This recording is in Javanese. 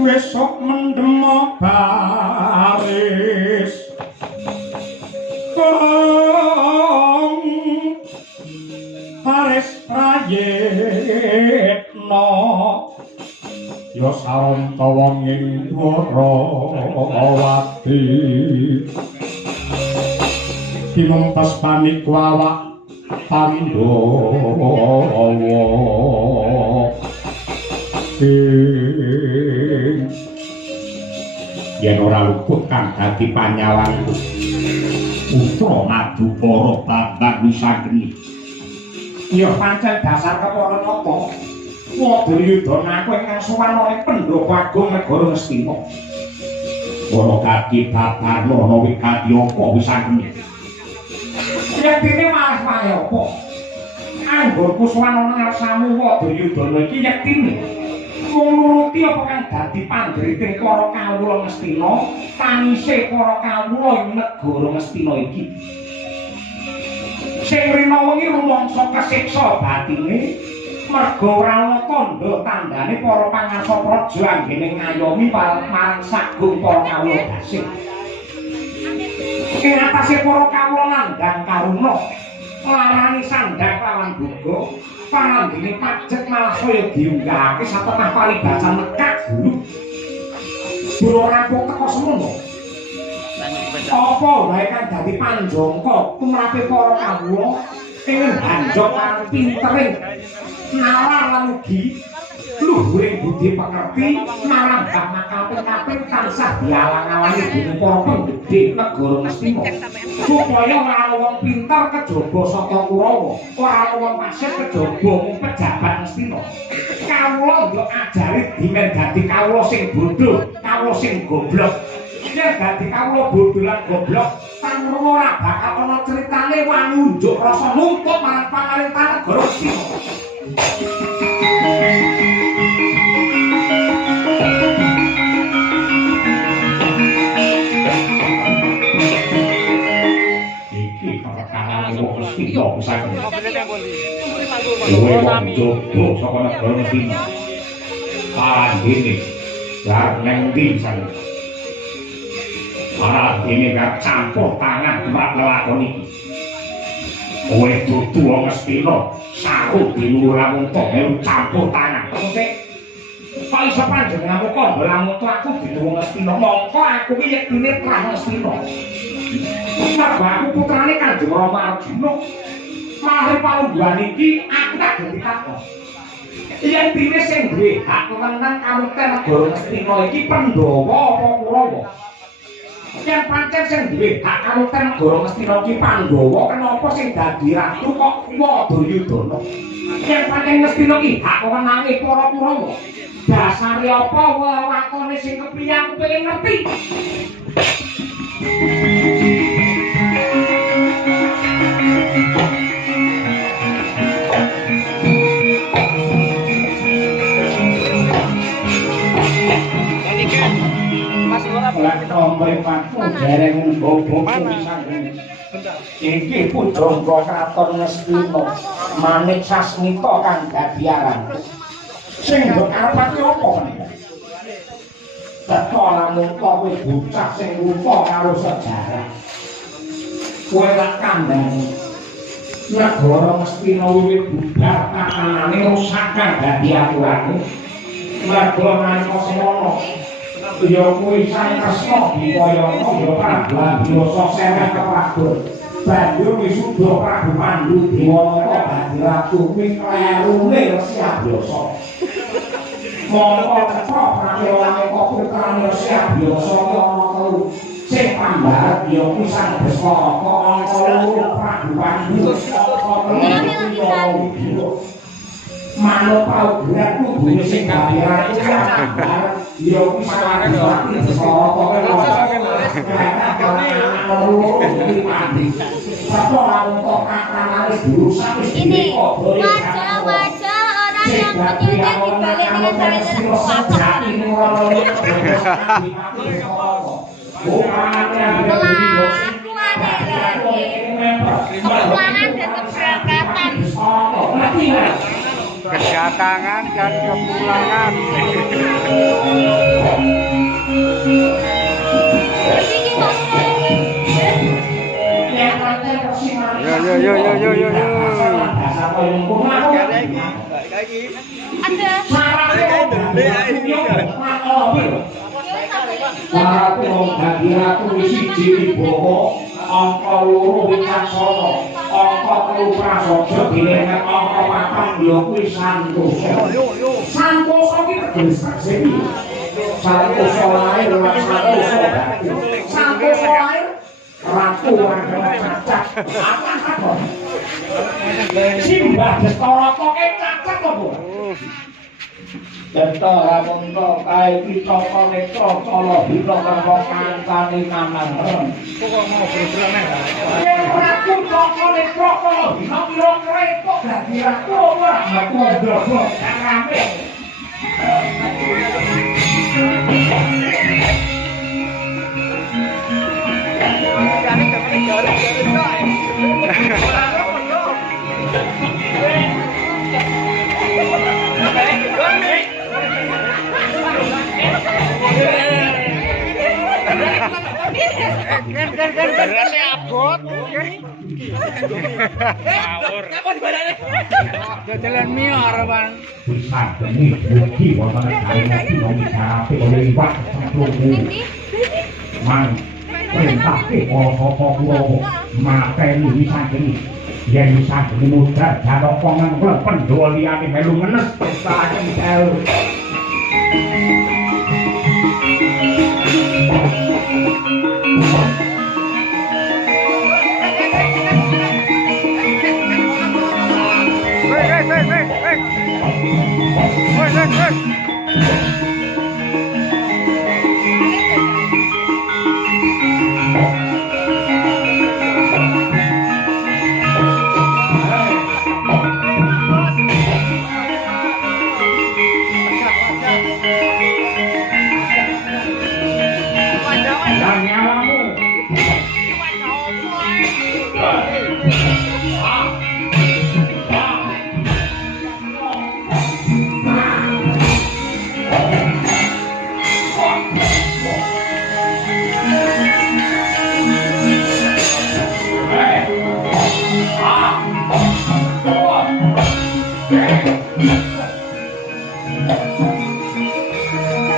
Besok mendemo baris Paris Prayitno ya saranta wong ing Dwarawati tinumpas panik wawak Pandhawa yen ora luput kang dadi panyawanku putra Madukara Bambang Wisageni ya pancen dasar kepara napa Wadayudana aku ingkang suwana ing Pendhapa Agung Negara Ngastina para kaki babar ana wigati apa Wisageni yen dene malah kaya apa anggonku suwana ngarsamu Wadayudana iki yektine nuruti apa kang dadi pandriting para kawula Ngastina tanise para kawula ing negara Ngastina iki sing rina wengi rumangsa kasiksa batine merga ora ana tandha tandane para pangarsa praja anggene ngayomi marang sagung para kawula dasih ing atase para kawula nandhang karuna larani sandhak lawan boga panandhine pajek malah saya diunggahake satengah paribasan nekak guru rampung teko semono apa wae kan dadi panjangka tumrape para kawula ing banjok lan pintering nalar lan ugi luhuring budi pengerti marang bakal-kaping tansah dialang-alangi dening para penggede negara Ngastina supaya ora ana wong pinter kejaba saka Kurawa ora ana wong pasir kejaba mung pejabat Ngastina kawula yo ajari dimen dadi kawula sing bodho kawula sing goblok yen dadi kawula bodho lan goblok pangurung ora bakal ana critane wani unjuk rasa nuntut marang pamarentah negara Ngastina iya bisa kowe wong jowo saka negara Ngastina parandene lar nang ndi sane parandene gak campur tangan tumrap lelakon iki kowe dudu wong Ngastina saru diluru lamun tok campur tangan sik kok iso panjenenganmu kok lamun aku dudu wong Ngastina mongko aku iki yektine pra Ngastina aku putrane Kanjeng Rama Arjuna malah palungguhan iki aku tak ganti takon yen dene sing duwe hak wewenang kamukten negara Ngastina iki Pandhawa apa Kurawa yen pancen sing duwe hak kamukten negara Ngastina iki Pandhawa kenapa sing dadi ratu kok Wadayudana yen pancen Ngastina iki hak wewenange para Kurawa dasare apa wewakone sing kepriye aku pengen ngerti dereng bobok iki pujangga kraton Ngastina Manik Sasmita kang dadi aran sing mbok arepake apa menika teko lamun kowe bocah sing lupa karo sejarah kowe lak kandhani negara Ngastina wiwit bubar tatanane rusak kang dadi aturane mergo nalika semono ya kuwi sang Kresna Dipayana ya Prabu Biasa sereh keprabon banjur wisuda Prabu Pandhu Dewanata dadi ratu kuwi klerune Resi Abyasa mongko cetha pramilane kok putrane Resi Abyasa ana telu sing pambaret ya kuwi sang Baskara ana loro Prabu Pandhu manut paugeran kubune sing kabehane ya kuwi saware ati saka ini wajah-wajah orang yang kecilnya dibalik dengan cara keuangan dan keberangkatan kedatangan dan kepulangan. Angka loro Wicaksono, angka telu Prasaja bilengan angka papat ya kuwi Santosa. Santosa ki teges saksi. Santosa lair lan Santosa batin. Santosa lair ratu lan cacat. Apa-apa. Simbah Destara koke cacat apa? Destara mongko kae kita netra cala bina karo kancane Manangrem. Kok mau bergerak neh. Yen ratu cala netra cala bina kira krepok dadi ratu ora aku ndobok rame. Berasnya abot. Ngawur. Jalan mio harapan. Bisa demi bukti wonten kali ngomong oleh Iwak Sampurmu. Mang perintah sapa kula mateni wisangkeni. Yen wisangkeni muda jaroko nang pendhawa liyane melu ngenes pesaken jauh.